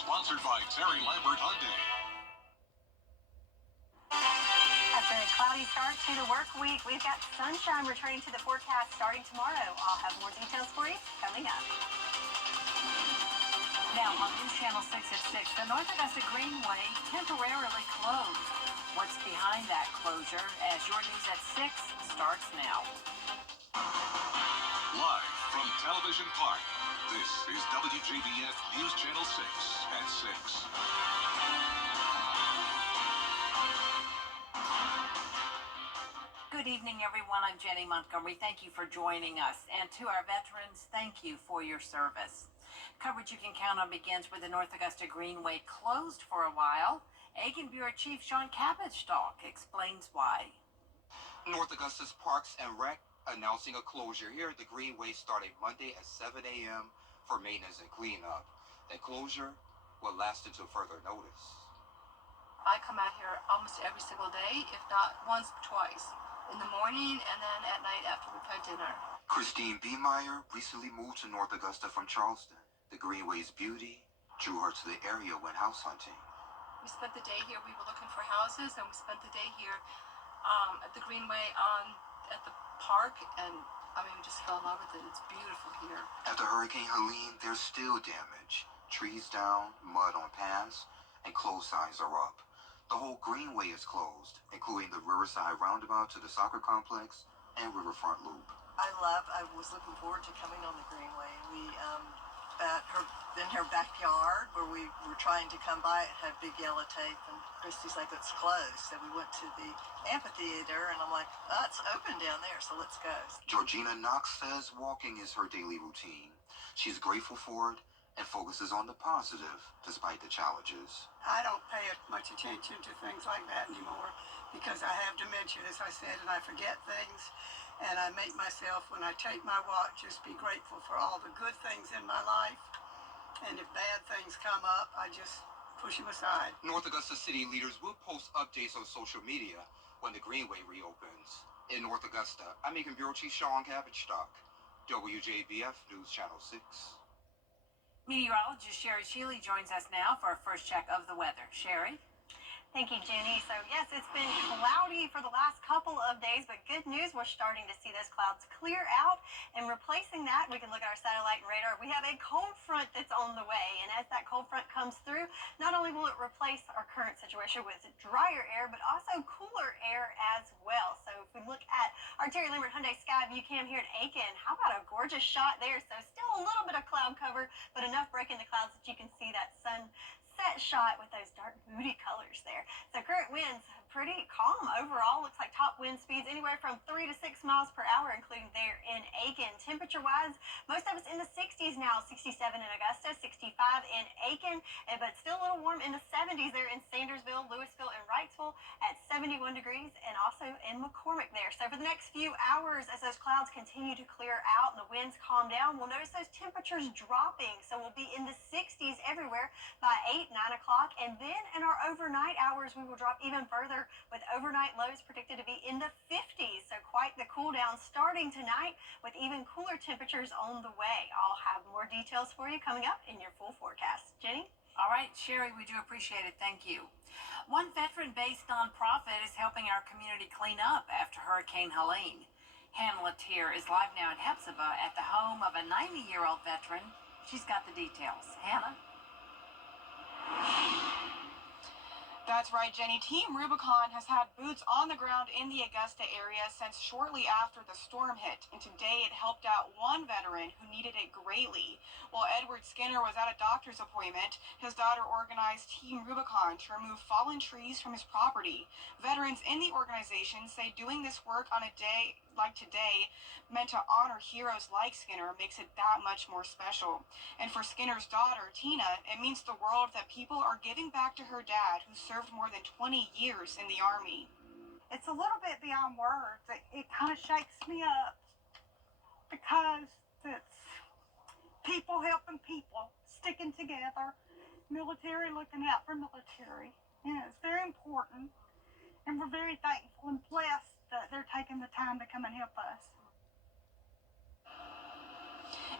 Sponsored by Terry Lambert Hyundai. After a cloudy start to the work week, we've got sunshine returning to the forecast starting tomorrow. I'll have more details for you coming up. Now on News Channel 6 at 6, the North Augusta Greenway temporarily closed. What's behind that closure as your News at 6 starts now. Live from Television Park, this is WJBF News Channel 6 at 6. Good evening, everyone. I'm Jenny Montgomery. Thank you for joining us. And to our veterans, thank you for your service. Coverage you can count on begins with the North Augusta Greenway closed for a while. Aiken Bureau Chief Sean Cabbage-Stalk explains why. North Augusta's Parks and Rec announcing a closure here at the Greenway starting Monday at 7 a.m. for maintenance and cleanup. That closure will last until further notice. I come out here almost every single day, if not once or twice. In the morning and then at night after we've had dinner. Christine Beemeyer recently moved to North Augusta from Charleston. The Greenway's beauty drew her to the area when house hunting. We spent the day here. We were looking for houses, and we spent the day here at the Greenway at the park, and I mean, we just fell in love with it. It's beautiful here. After Hurricane Helene, there's still damage. Trees down, mud on paths, and closed signs are up. The whole Greenway is closed, including the Riverside Roundabout to the soccer complex and Riverfront Loop. I was looking forward to coming on the Greenway. We, in her backyard where we were trying to come by, it had big yellow tape, and Christy's like, it's closed. So we went to the amphitheater, and I'm like, oh, it's open down there, so let's go. Georgina Knox says walking is her daily routine. She's grateful for it and focuses on the positive despite the challenges. I don't pay much attention to things like that anymore because I have dementia, as I said, and I forget things. And I make myself, when I take my walk, just be grateful for all the good things in my life. And if bad things come up, I just push them aside. North Augusta city leaders will post updates on social media when the Greenway reopens. In North Augusta, I'm Aiken Bureau Chief Sean Cabbage-Stalk, WJBF News Channel 6. Meteorologist Sherry Shealy joins us now for our first check of the weather. Sherry? Thank you, Jenny. So, yes, it's been cloudy for the last couple of days, but good news, we're starting to see those clouds clear out. And replacing that, we can look at our satellite and radar. We have a cold front that's on the way. And as that cold front comes through, not only will it replace our current situation with drier air, but also cooler air as well. So if we look at our Terry Lambert Hyundai Sky View cam here at Aiken, how about a gorgeous shot there? So still a little bit of cloud cover, but enough break in the clouds that you can see that sunset shot with those dark moody colors there. So current winds pretty calm overall. Looks like top wind speeds anywhere from 3 to 6 miles per hour, including there in Aiken. Temperature-wise, most of us in the 60s now. 67 in Augusta, 65 in Aiken, but still a little warm in the 70s there in Sandersville, Louisville, and Wrightsville at 71 degrees, and also in McCormick there. So for the next few hours, as those clouds continue to clear out and the winds calm down, we'll notice those temperatures dropping. So we'll be in the 60s everywhere by 8, 9 o'clock, and then in our overnight hours, we will drop even further with overnight lows predicted to be in the 50s. So quite the cool down starting tonight with even cooler temperatures on the way. I'll have more details for you coming up in your full forecast. Jenny? All right, Sherry, we do appreciate it. Thank you. One veteran-based nonprofit is helping our community clean up after Hurricane Helene. Hannah Latier is live now in Hephzibah at the home of a 90-year-old veteran. She's got the details. Hannah? That's right, Jenny. Team Rubicon has had boots on the ground in the Augusta area since shortly after the storm hit. And today it helped out one veteran who needed it greatly. While Edward Skinner was at a doctor's appointment, his daughter organized Team Rubicon to remove fallen trees from his property. Veterans in the organization say doing this work on a day like today meant to honor heroes like Skinner makes it that much more special. And for Skinner's daughter, Tina, it means the world that people are giving back to her dad, who served more than 20 years in the Army. It's a little bit beyond words. It kind of shakes me up because it's people helping people, sticking together, military looking out for military. You know, it's very important, and we're very thankful and blessed that they're taking the time to come and help us.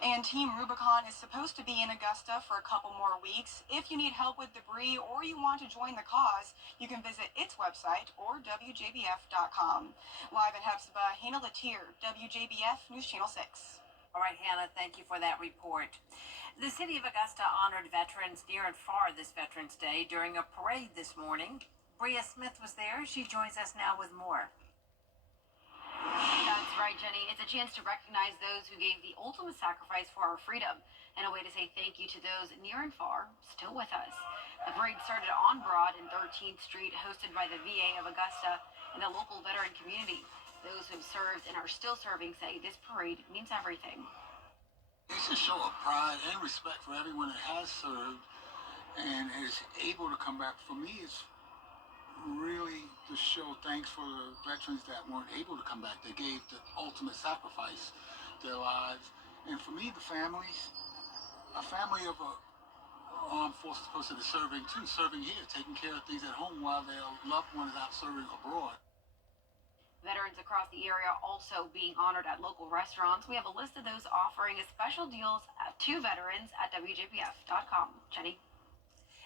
And Team Rubicon is supposed to be in Augusta for a couple more weeks. If you need help with debris or you want to join the cause, you can visit its website or WJBF.com. Live in Hepzibah, Hannah Latier, WJBF News Channel 6. All right, Hannah, thank you for that report. The city of Augusta honored veterans near and far this Veterans Day during a parade this morning. Bria Smith was there. She joins us now with more. That's right, Jenny. It's a chance to recognize those who gave the ultimate sacrifice for our freedom and a way to say thank you to those near and far still with us. The parade started on Broad and 13th Street, hosted by the VA of Augusta and the local veteran community. Those who have served and are still serving say this parade means everything. It's a show of pride and respect for everyone that has served and is able to come back. For me, it's really to show thanks for the veterans that weren't able to come back. They gave the ultimate sacrifice, their lives. And for me, the families, a family of a armed forces person is serving too, serving here, taking care of things at home while their loved one is out serving abroad. Veterans across the area also being honored at local restaurants. We have a list of those offering special deals to veterans at WJBF.com. Jenny?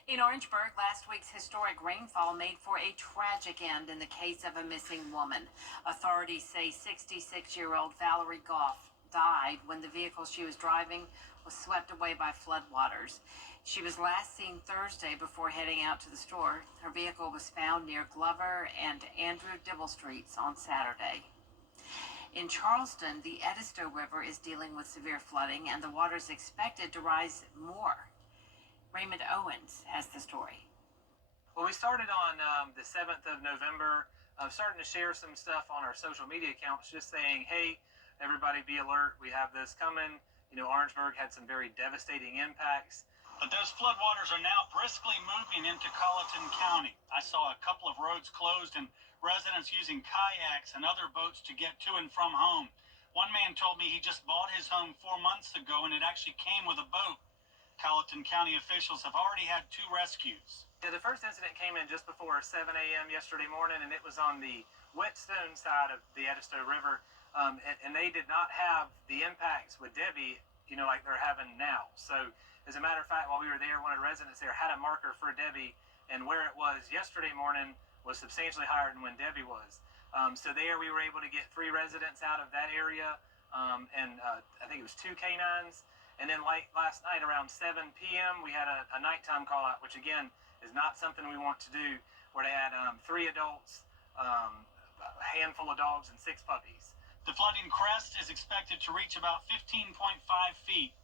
In Orangeburg, last week's historic rainfall made for a tragic end in the case of a missing woman. Authorities say 66-year-old Valerie Goff died when the vehicle she was driving was swept away by floodwaters. She was last seen Thursday before heading out to the store. Her vehicle was found near Glover and Andrew Dibble Streets on Saturday. In Charleston, the Edisto River is dealing with severe flooding, and the water is expected to rise more. Raymond Owens has the story. Well, we started on the 7th of November, starting to share some stuff on our social media accounts, just saying, hey, everybody be alert, we have this coming. You know, Orangeburg had some very devastating impacts. But those floodwaters are now briskly moving into Colleton County. I saw a couple of roads closed and residents using kayaks and other boats to get to and from home. One man told me he just bought his home 4 months ago and it actually came with a boat. Colleton County officials have already had 2 rescues. Yeah, the first incident came in just before 7 a.m. yesterday morning, and it was on the Whetstone side of the Edisto River, and they did not have the impacts with Debbie, you know, like they're having now. So, as a matter of fact, while we were there, one of the residents there had a marker for Debbie, and where it was yesterday morning was substantially higher than when Debbie was. So there we were able to get 3 residents out of that area, and I think it was 2 canines. And then late last night around 7 p.m., we had a nighttime call out, which again is not something we want to do, where they had 3 adults, a handful of dogs, and 6 puppies. The flooding crest is expected to reach about 15.5 feet.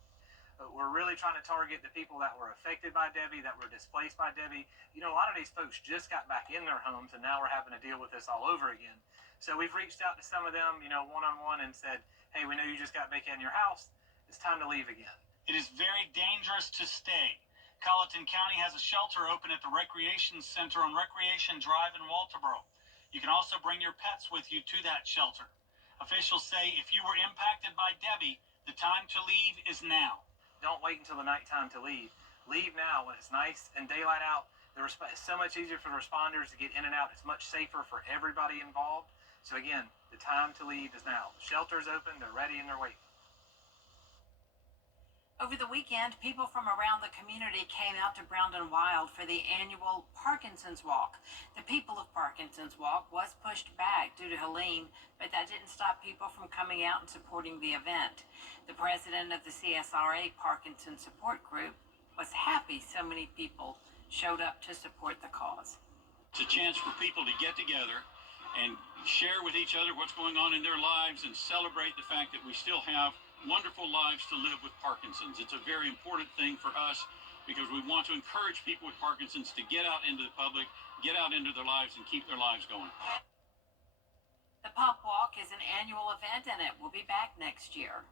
We're really trying to target the people that were affected by Debbie, that were displaced by Debbie. You know, a lot of these folks just got back in their homes, and now we're having to deal with this all over again. So we've reached out to some of them, you know, one-on-one and said, hey, we know you just got back in your house. It's time to leave again. It is very dangerous to stay. Colleton County has a shelter open at the Recreation Center on Recreation Drive in Walterboro. You can also bring your pets with you to that shelter. Officials say if you were impacted by Debbie, the time to leave is now. Don't wait until the nighttime to leave. Leave now when it's nice and daylight out. It's so much easier for the responders to get in and out. It's much safer for everybody involved. So again, the time to leave is now. The shelter's open. They're ready and they're waiting. Over the weekend, people from around the community came out to Browndon Wild for the annual Parkinson's Walk. The People of Parkinson's Walk was pushed back due to Helene, but that didn't stop people from coming out and supporting the event. The president of the CSRA Parkinson Support Group was happy so many people showed up to support the cause. It's a chance for people to get together and share with each other what's going on in their lives and celebrate the fact that we still have wonderful lives to live with Parkinson's. It's a very important thing for us because we want to encourage people with Parkinson's to get out into the public, get out into their lives, and keep their lives going. The Pop Walk is an annual event, and it will be back next year.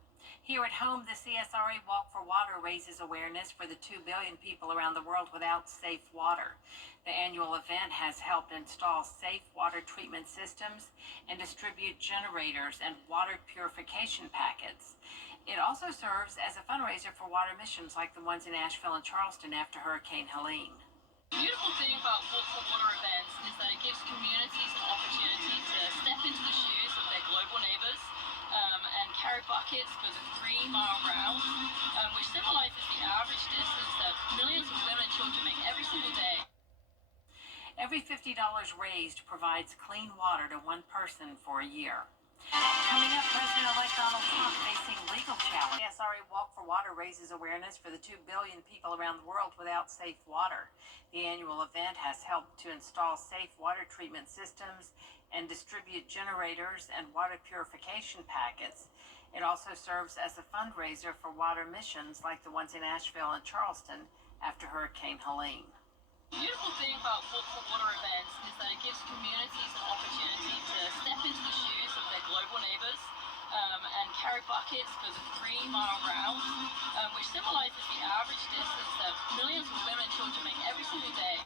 Here at home, the CSRA Walk for Water raises awareness for the 2 billion people around the world without safe water. The annual event has helped install safe water treatment systems and distribute generators and water purification packets. It also serves as a fundraiser for water missions like the ones in Asheville and Charleston after Hurricane Helene. The beautiful thing about Walk for Water events is that it gives communities an opportunity to step into the shoes of their global neighbors and carry buckets for the 3-mile round, which symbolizes the average distance that millions of women and children make every single day. Every $50 raised provides clean water to one person for a year. Coming up, President-elect Donald Trump facing legal challenge. The SRA Walk for Water raises awareness for the 2 billion people around the world without safe water. The annual event has helped to install safe water treatment systems and distribute generators and water purification packets. It also serves as a fundraiser for water missions like the ones in Asheville and Charleston after Hurricane Helene. The beautiful thing about Walk for Water events is that it gives communities an opportunity to step into the shoes of their global neighbors and carry buckets for the 3-mile round, which symbolizes the average distance that millions of women and children make every single day.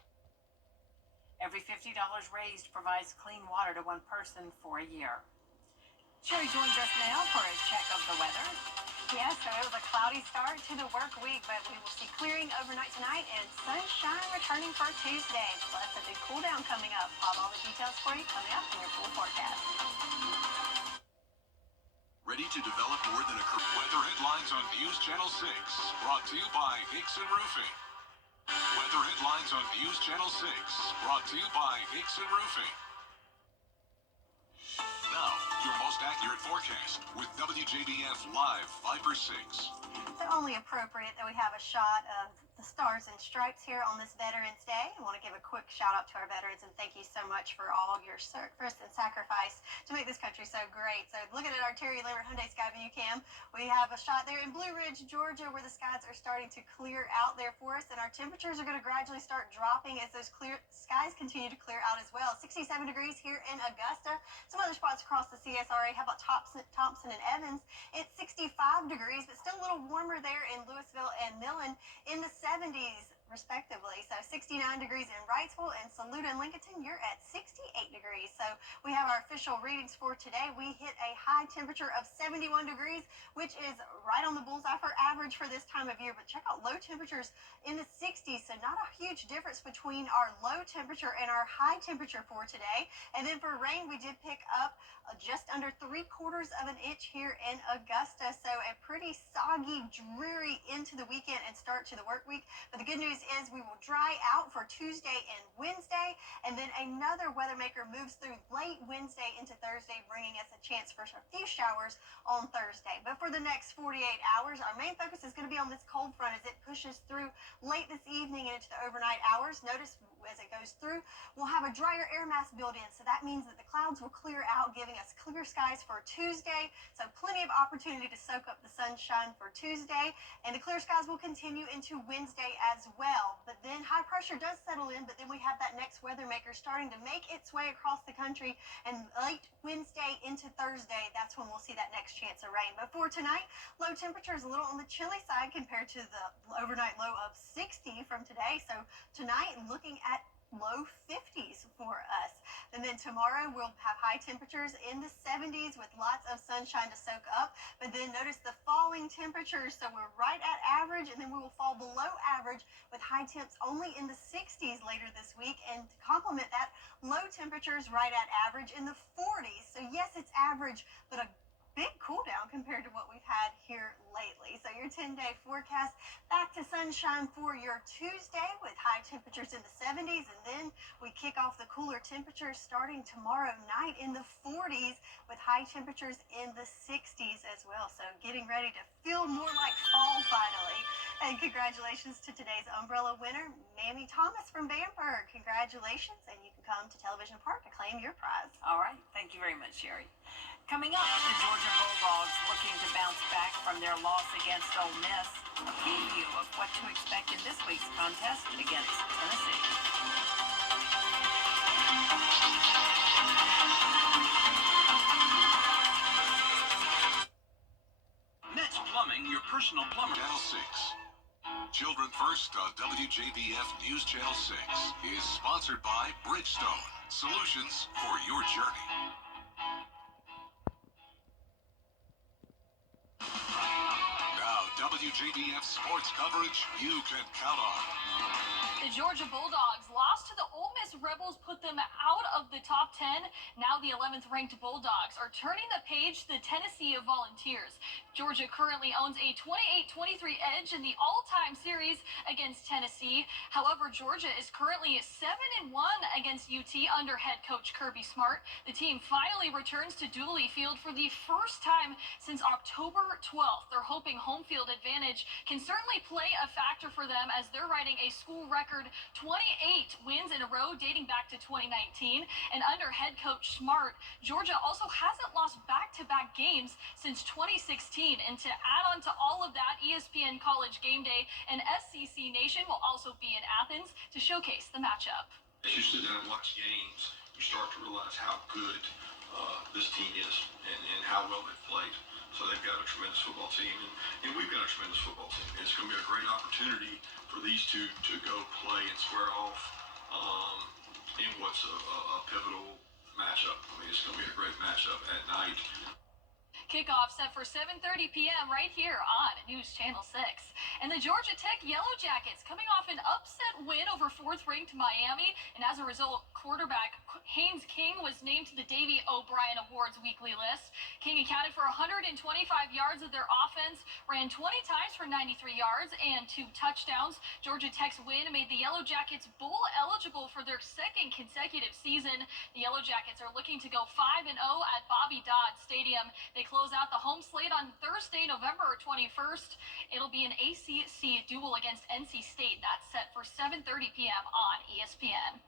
Every $50 raised provides clean water to one person for a year. Sherry joins us now for a check of the weather. Yes, so it was a cloudy start to the work week, but we will see clearing overnight tonight and sunshine returning for Tuesday. Plus a big cool down coming up. I'll have all the details for you coming up in your full forecast. Ready to develop more than a career? Weather headlines on News Channel 6, brought to you by Hickson Roofing. Weather headlines on News Channel 6, brought to you by Hickson Roofing. Now, your most accurate forecast with WJBF Live 5/6. So only appropriate that we have a shot of the stars and stripes here on this Veterans Day. I want to give a quick shout out to our veterans and thank you so much for all your service and sacrifice to make this country so great. So looking at our Terry Lambert Hyundai Skyview cam, we have a shot there in Blue Ridge, Georgia, where the skies are starting to clear out there for us, and our temperatures are going to gradually start dropping as those clear skies continue to clear out as well. 67 degrees here in Augusta. Some other spots across the CSRA. How about Thompson and Evans? It's 65 degrees, but still a little warmer there in Louisville and Millen in the 70s respectively. So 69 degrees in Wrightsville, and Saluda and Lincolnton, you're at 68 degrees. So we have our official readings for today. We hit a high temperature of 71 degrees, which is right on the bullseye for average for this time of year. But check out low temperatures in the 60s. So not a huge difference between our low temperature and our high temperature for today. And then for rain, we did pick up just under 3/4 of an inch here in Augusta. So a pretty soggy, dreary into the weekend and start to the work week. But the good news is we will dry out for Tuesday and Wednesday, and then another weather maker moves through late Wednesday into Thursday, bringing us a chance for a few showers on Thursday. But for the next 48 hours, our main focus is going to be on this cold front as it pushes through late this evening and into the overnight hours. Notice as it goes through, we'll have a drier air mass build in, so that means that the clouds will clear out, giving us clear skies for Tuesday. So plenty of opportunity to soak up the sunshine for Tuesday, and the clear skies will continue into Wednesday as well. But then high pressure does settle in, but then we have that next weather maker starting to make its way across the country, and late Wednesday into Thursday, that's when we'll see that next chance of rain. But for tonight, low temperature is a little on the chilly side compared to the overnight low of 60 from today. So tonight, looking at low 50s for us. And then tomorrow we'll have high temperatures in the 70s with lots of sunshine to soak up. But then notice the falling temperatures. So we're right at average, and then we will fall below average with high temps only in the 60s later this week. And to complement that, low temperatures right at average in the 40s. So yes, it's average, but a big cool down compared to what we've had here lately. So your 10-day forecast, back to sunshine for your Tuesday with high temperatures in the 70s, and then we kick off the cooler temperatures starting tomorrow night in the 40s with high temperatures in the 60s as well. So getting ready to feel more like fall finally. And congratulations to today's umbrella winner, Mamie Thomas from Bamberg. Congratulations, and you can come to Television Park to claim your prize. All right. Thank you very much, Sherry. Coming up, the Georgia Bulldogs looking to bounce back from their loss against Ole Miss. A preview of what to expect in this week's contest against Tennessee. Next Plumbing, your personal plumber. Channel 6. Children First on WJBF News Channel 6 is sponsored by Bridgestone. Solutions for your journey. Now, WJBF sports coverage you can count on. The Georgia Bulldogs lost to the Ole Miss Rebels, put them out of the top 10. Now the 11th ranked Bulldogs are turning the page to the Tennessee Volunteers. Georgia currently owns a 28-23 edge in the all-time series against Tennessee. However, Georgia is currently 7-1 against UT under head coach Kirby Smart. The team finally returns to Dooley Field for the first time since October 12th. They're hoping home field advantage can certainly play a factor for them as they're riding a school record 28 wins in a row dating back to 2019. And under head coach Smart, Georgia also hasn't lost back-to-back games since 2016. And to add on to all of that, ESPN College Game Day and SEC Nation will also be in Athens to showcase the matchup. As you sit down and watch games, you start to realize how good this team is and how well they've played. So they've got a tremendous football team, and we've got a tremendous football team. It's going to be a great opportunity for these two to go play and square off in what's a pivotal matchup. I mean, it's going to be a great matchup at night. Kickoff set for 7:30 p.m. right here on News Channel 6. And the Georgia Tech Yellow Jackets coming off an upset win over 4th-ranked Miami. And as a result, quarterback Haynes King was named to the Davey O'Brien Awards weekly list. King accounted for 125 yards of their offense, ran 20 times for 93 yards and 2 touchdowns. Georgia Tech's win made the Yellow Jackets bowl eligible for their second consecutive season. The Yellow Jackets are looking to go 5-0 at Bobby Dodd Stadium. They close out the home slate on Thursday, November 21st. It'll be an ACC duel against NC State. That's set for 7:30 p.m. on ESPN.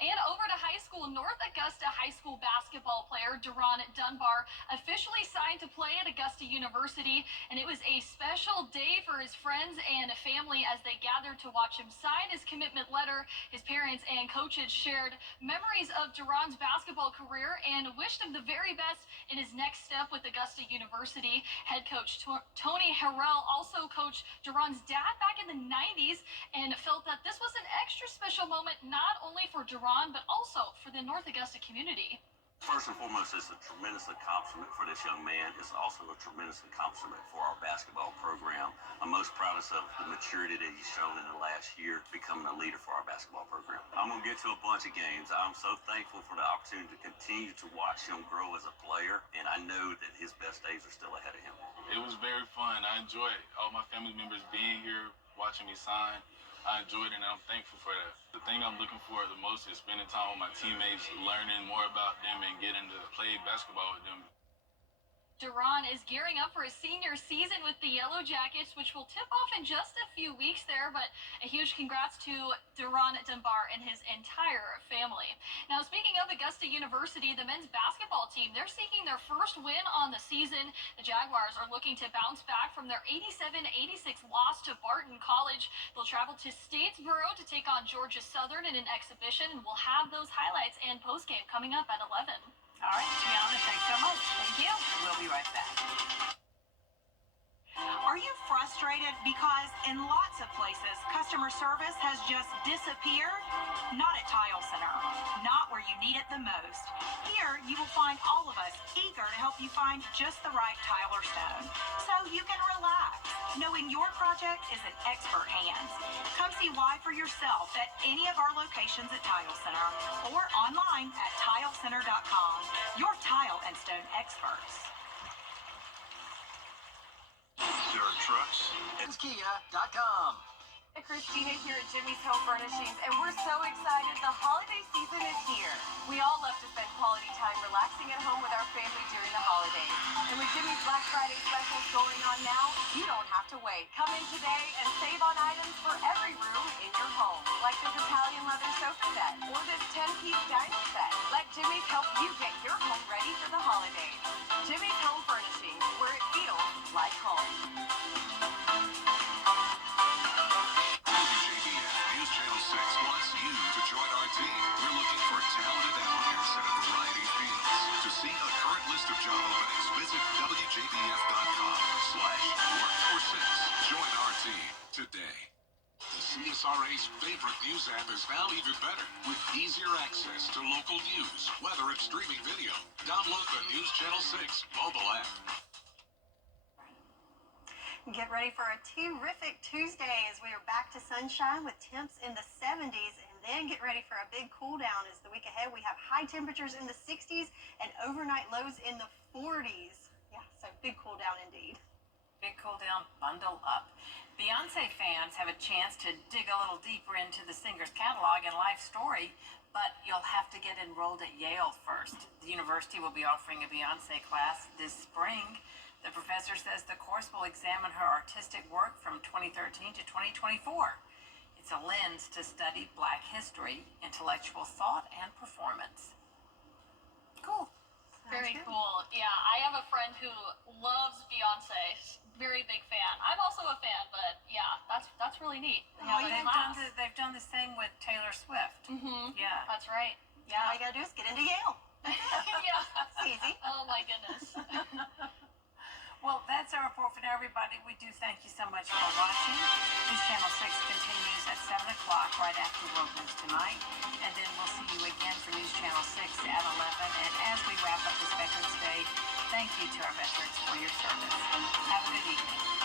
And over to high school, North Augusta High School basketball player Duron Dunbar officially signed to play at Augusta University, and it was a special day for his friends and family as they gathered to watch him sign his commitment letter. His parents and coaches shared memories of Duron's basketball career and wished him the very best in his next step with Augusta University. Head coach Tony Harrell also coached Duron's dad back in the 90s and felt that this was an extra special moment not only for Duron, but also for the North Augusta community. First and foremost, it's a tremendous accomplishment for this young man. It's also a tremendous accomplishment for our basketball program. I'm most proudest of the maturity that he's shown in the last year, becoming a leader for our basketball program. I'm going to get to a bunch of games. I'm so thankful for the opportunity to continue to watch him grow as a player, and I know that his best days are still ahead of him. It was very fun. I enjoyed all my family members being here, watching me sign. I enjoyed it, and I'm thankful for that. The thing I'm looking for the most is spending time with my teammates, learning more about them, and getting to play basketball with them. Duron is gearing up for his senior season with the Yellow Jackets, which will tip off in just a few weeks there. But a huge congrats to Duron Dunbar and his entire family. Now, speaking of Augusta University, the men's basketball team, they're seeking their first win on the season. The Jaguars are looking to bounce back from their 87-86 loss to Barton College. They'll travel to Statesboro to take on Georgia Southern in an exhibition, and we'll have those highlights and postgame coming up at 11. All right, Gianna, thanks so much. Thank you. We'll be right back. Are you frustrated because in lots of places customer service has just disappeared? Not at Tile Center. Not where you need it the most. Here you will find all of us eager to help you find just the right tile or stone, so you can relax, knowing your project is in expert hands. Come see why for yourself at any of our locations at Tile Center or online at tilecenter.com. Your tile and stone experts. Dirt Trucks and Kia.com. Christina here at Jimmy's Home Furnishings, and we're so excited. The holiday season is here. We all love to spend quality time relaxing at home with our family during the holidays. And with Jimmy's Black Friday specials going on now, you don't have to wait. Come in today and save on items for every room in your home, like this Italian leather sofa set or this 10-piece dining set. Let Jimmy's help you get your home ready for the holidays. Jimmy's Home Furnishings, where it feels like home. WJBF News Channel 6 wants you to join our team. We're looking for talented applicants in a variety of fields. To see a current list of job openings, visit WJBF.com/work-for-6. Join our team today. The CSRA's favorite news app is now even better with easier access to local news, weather, and streaming video. Download the News Channel 6 mobile app. Get ready for a terrific Tuesday as we are back to sunshine with temps in the 70s. And get ready for a big cool down as the week ahead. We have high temperatures in the 60s and overnight lows in the 40s. Yeah, so big cool down indeed. Big cool down, bundle up. Beyonce fans have a chance to dig a little deeper into the singer's catalog and life story, but you'll have to get enrolled at Yale first. The university will be offering a Beyonce class this spring. The professor says the course will examine her artistic work from 2013 to 2024. It's a lens to study Black history, intellectual thought, and performance. Cool. Very cool. Yeah, I have a friend who loves Beyonce. Very big fan. I'm also a fan, but yeah, that's really neat. They've done the same with Taylor Swift. Mm-hmm. Yeah. That's right. All Yeah. you gotta do is get into Yale. Yeah. It's easy. Oh my goodness. Well, that's our report for now, everybody. We do thank you so much for watching. News Channel 6 continues at 7 o'clock right after World News Tonight. And then we'll see you again for News Channel 6 at 11. And as we wrap up this Veterans Day, thank you to our veterans for your service. Have a good evening.